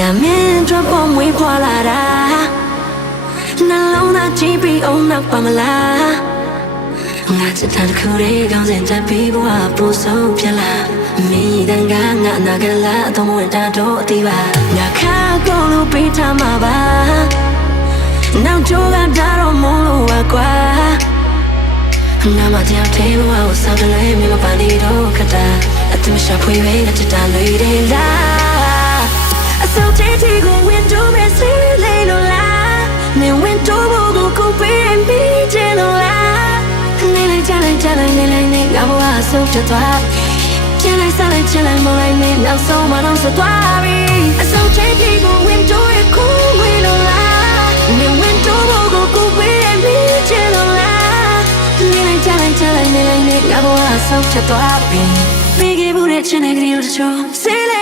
မင်းတို့ပေါ်မွေးဖွာလာတာနှလုံးသားကြည့်ပြီးအောင်နောက်ပါမလားငါချစ်တဲ့ခုလေးကောင်းစင်ချက်ပြီးဘဝပူဆုံးဖြစ်လာမိတန်ကငါနာကလာအသုံးဝင်တာတော့အသေးပါညခါကုန်လို့ပေးထားမှာပါနောက်ချိုးကဒါတော့မုန်းလို့ပါကွာနာမတရားသေးဘဝကိုစောက်တယ်မြမပါနေတော့ခတာအတူရှာဖွေရတဲ့ချစ်တာလေးတွေလား လိုက်ကြလိုက်နေလိုက်နေငါဘဝအဆုံးဖြတ်သွားချင်လိုက်စားလိုက်ချင်လိုက်မလိုက်နေနောက်ဆုံးမတော့ဆက်သွားပြီအစုံချေတီကိုဝင်တို့ရဲ့ကိုဝင်လို့လားနေဝင်တို့ဘကိုကိုပေးပြီးချင်လို့လားနေလိုက်ကြလိုက်ကြလိုက်နေလိုက်နေငါဘဝအဆုံးဖြတ်သွားပြီ Biggie booty chin nigga you the show Say